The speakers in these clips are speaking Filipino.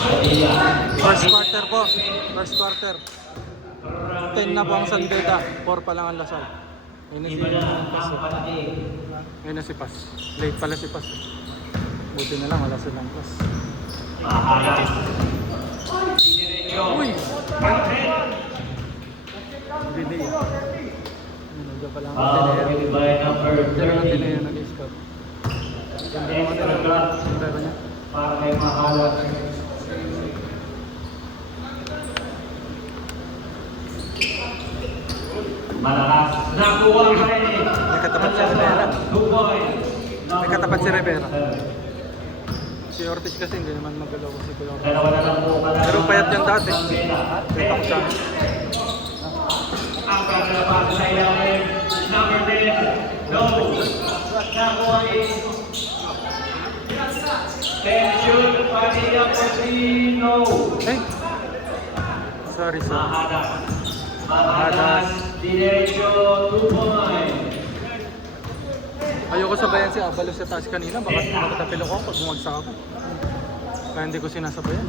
First quarter po. First quarter. 10 na po ang San Beda. 4 pa lang ang Lasal. Ayun na si Pas. Ayun na si Pas. Late pala si Pas. Buti na lang, wala silang Pas. Uy! Delay. Nandiyan pala ang delay. Diyan ang delay na nag-scout. Diyan ang delay. Para kay Mahalas. Malakas. Nakuha ka rin eh. May katapat si Rivera. 2 points. May katapat si Rivera. Si Ortiz kasi hindi naman magalaw si Kuya Ortiz. Dalawa na lang po pala. Pero payat yan dati. Kita ko siya. Ang kakalabas sa ilalim. Number 10. No. Nakuha rin. Tension. Padilla Porcino. Hey! Sorry, sorry. Mahadas. Diretso 2 points. Ayoko sabayan si Abalos sa taas kanina. Baka makatapil ako pag bumagsak ako. Kaya hindi ko sinasabayan.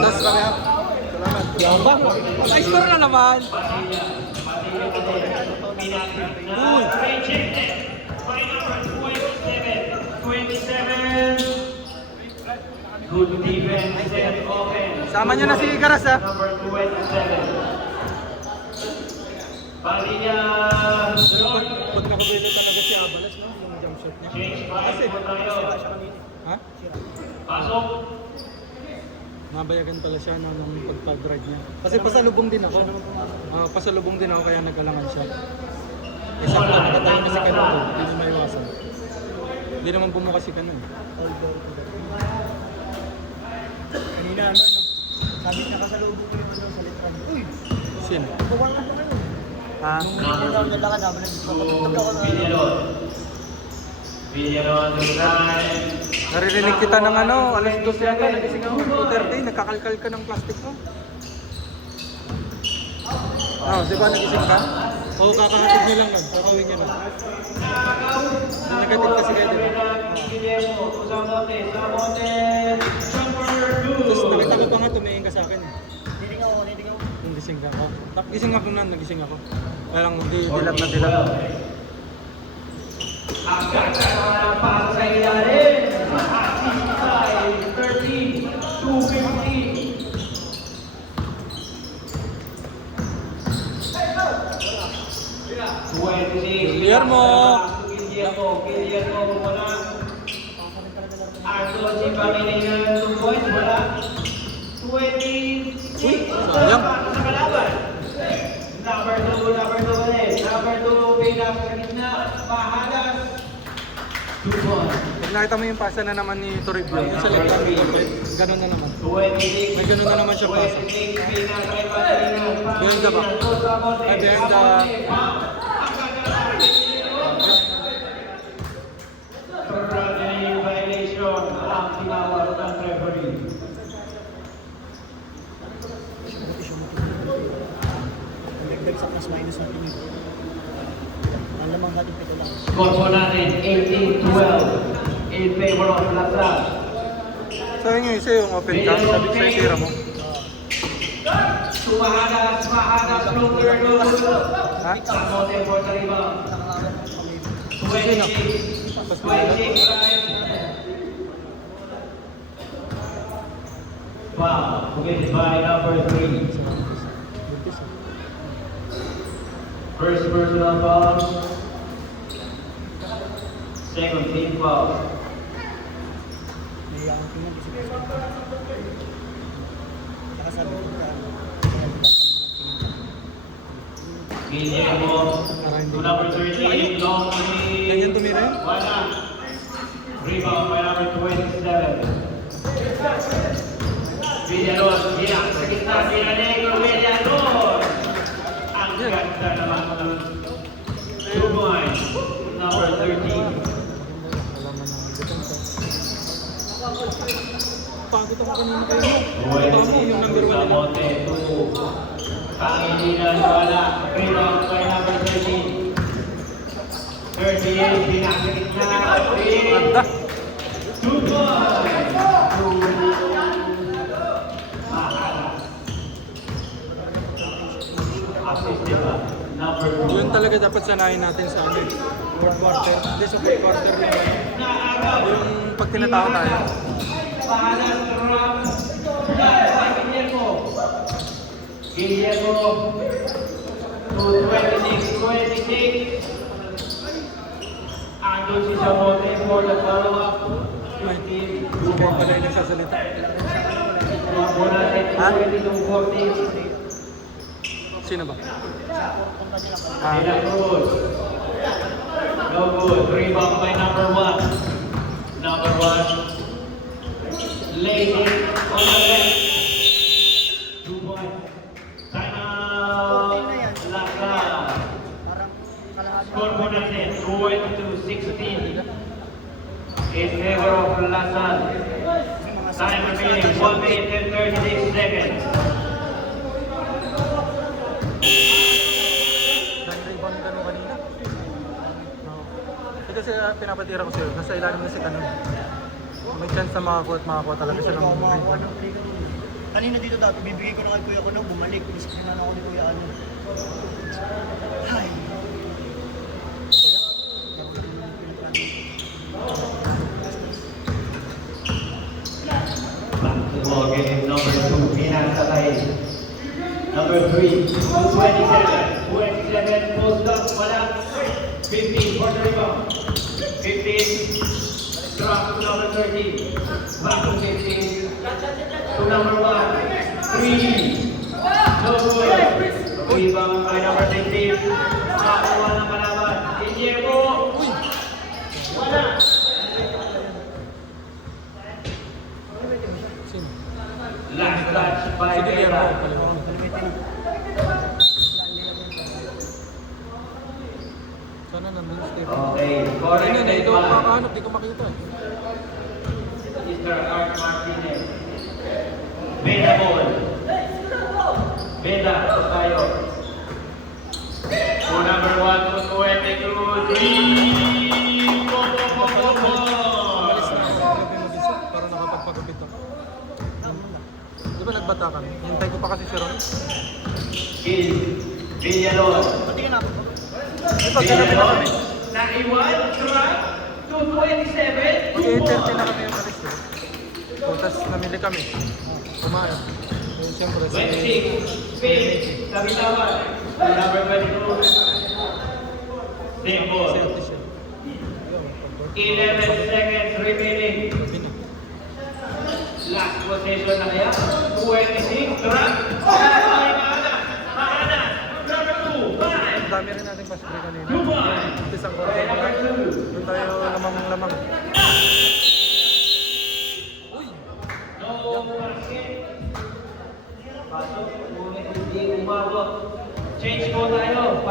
Tas kami ha. Salamat. Yabang. Naka-score na naman. Uy! 27. Good defense set open. Sama nyo na si Garas ha. Number 27. Padilla. Pag nakabili talaga si Abalos, no? Yung jump shot niya. Change pass po tayo. Ha? Pasok. Nabayagan pala siya ng pagpag-drive niya. Kasi pasalubong din ako. Pasalubong din ako kaya nag-alangan siya. Eh sakto, nakatayo na si Kano. Hindi na maiwasan. Hindi naman bumukas si Kano. Kanina ano, sabi niya kasalubong ko yung ano sa litran. Uy! Sino? Kawala na kayo. Ha? Nung nalakan namin, nagpapatag ako na Villalon to time. Naririnig kita ng ano, alas 2 yata, nagising ako. 2:30, nagkakalkal ka ng plastic mo. Di ba nagising ka? Oo, kakahatid niyo lang nun. Kakawin niyo lang. Nagatit kasi kayo, di ba? Tapos nakita ko pa nga, tumingin ka sa akin. Niling ako. Nagising ka ako. Gising ako na, nagising ako. Kaya lang, dilat na dilat. Ang ganda na para sa ilalim. Asisay 13-250. Guillermo! Guillermo muna. Ardo si Pangilinan 2 points wala. 26. Sayang. Sa kalaban. Number 2 ulit. Number 2 pinaka sa gitna. Mahadas. 2 points. Pag nakita mo yung pasa na naman ni Toribio, yung sa left hand dito, ganun na naman. 26. May ganun na naman siya pasa. 26 pinaka kay Pangilinan. Behind the back. Ay, behind the... Violation ang tinawag ng referee. Nagdag sa plus minus ng pinito. Ang lamang natin pito lang. Score po natin 18-12 in favor of Lasal. Sabi nyo isa yung open cam, sabi ko sa'yo tira mo. Mahadas, floater, Ha? Samote for the rebound. Sino? Tapos pinala? 26. Wow, committed by number 3. First personal foul. Second team foul. Naiyakan ko lang kasi nakasabi ko ka. Guillermo to number 13, long Ganyan lead. tumira yun? Wala. Rebound by number 27. Villalon, hilang sa gitna, Villanegro, Villalon. Ang ganda naman ng 2 points, number 13. Alaman ng defense. Pagod ako kanina kayo. Ito mo, yung number 1 nila. Samote to Pangilinan, wala. Rebound by number 13. 38, hilang sa gitna. Ganda. 2 points to Mahalas. Assisted by number 2. Yun talaga dapat sanayin natin sa ano. Fourth quarter. Hindi sa fourth quarter yung ano. Yung pag tinatao tayo. Mahalas drop. Guillermo to 26. Andun si Samote for the follow-up. Ay, kaya pala yung nagsasalita. Tumakbo natin to Ha? 22-14. Sino ba? De La Cruz. No good. Rebound by number 1. Number 1. Laid it on the left. 2 points. Time out. Laka. Parang kalahati. Score po natin, 22-16 in favor of Lasan. Time remaining, 1 minute and 36 seconds. Nag-rebound ka nung kanina? No. Kasi pinapatira ko sa'yo, nasa ilalim na si Kanon. May chance na makakuha talaga siya ng rebound. Kanina dito dati, bibigay ko na kay Kuya Kuno, bumalik. Disiplinan ako ni Kuya Ano. Ay. Back to the ball game, number 2, Minan Satay. Number 3, 27, post up, wala. 15 for the rebound. 15, drop to number 13. Back to 15, to number 1. 3, no good. Rebound by number 16. Nakakuha ng kalaban. Guillermo. Wala. Sino? Last touch by Si Guillermo. Guerra. Sana naman yung Stephen. Okay, Ayun correct yun, take ito back. makahanap, di ko makita eh. Mr. Art Martinez. Beda ball. Beda, tayo. So number 1 to 22. Go, go, go, go, go. Alis na ako, gabi mo bisa, para nakapagpagupit ako. Di ba nagbata kami? Hintay ko pa kasi si Ron. Gil. Villalon. Patingin natin. Ito, ganabi na kami. Naiwan, drop. 227. Mag-8:30 na kami yung alis eh. So, tas namili kami. Kumain. So, siyempre, si... 26. Page. Kabitawan. Number 22. Same ball. Si Ate siya. 11 seconds remaining. Gabi na. Last possession na kaya. 26. Drop. Mahana. Mahana. Number 2. 5. Ang dami rin natin pass break kanina. 2 points. Isang quarter na lang. Doon tayo lamang-lamang. No basket. Pasok. Ngunit hindi umabot. Change po tayo.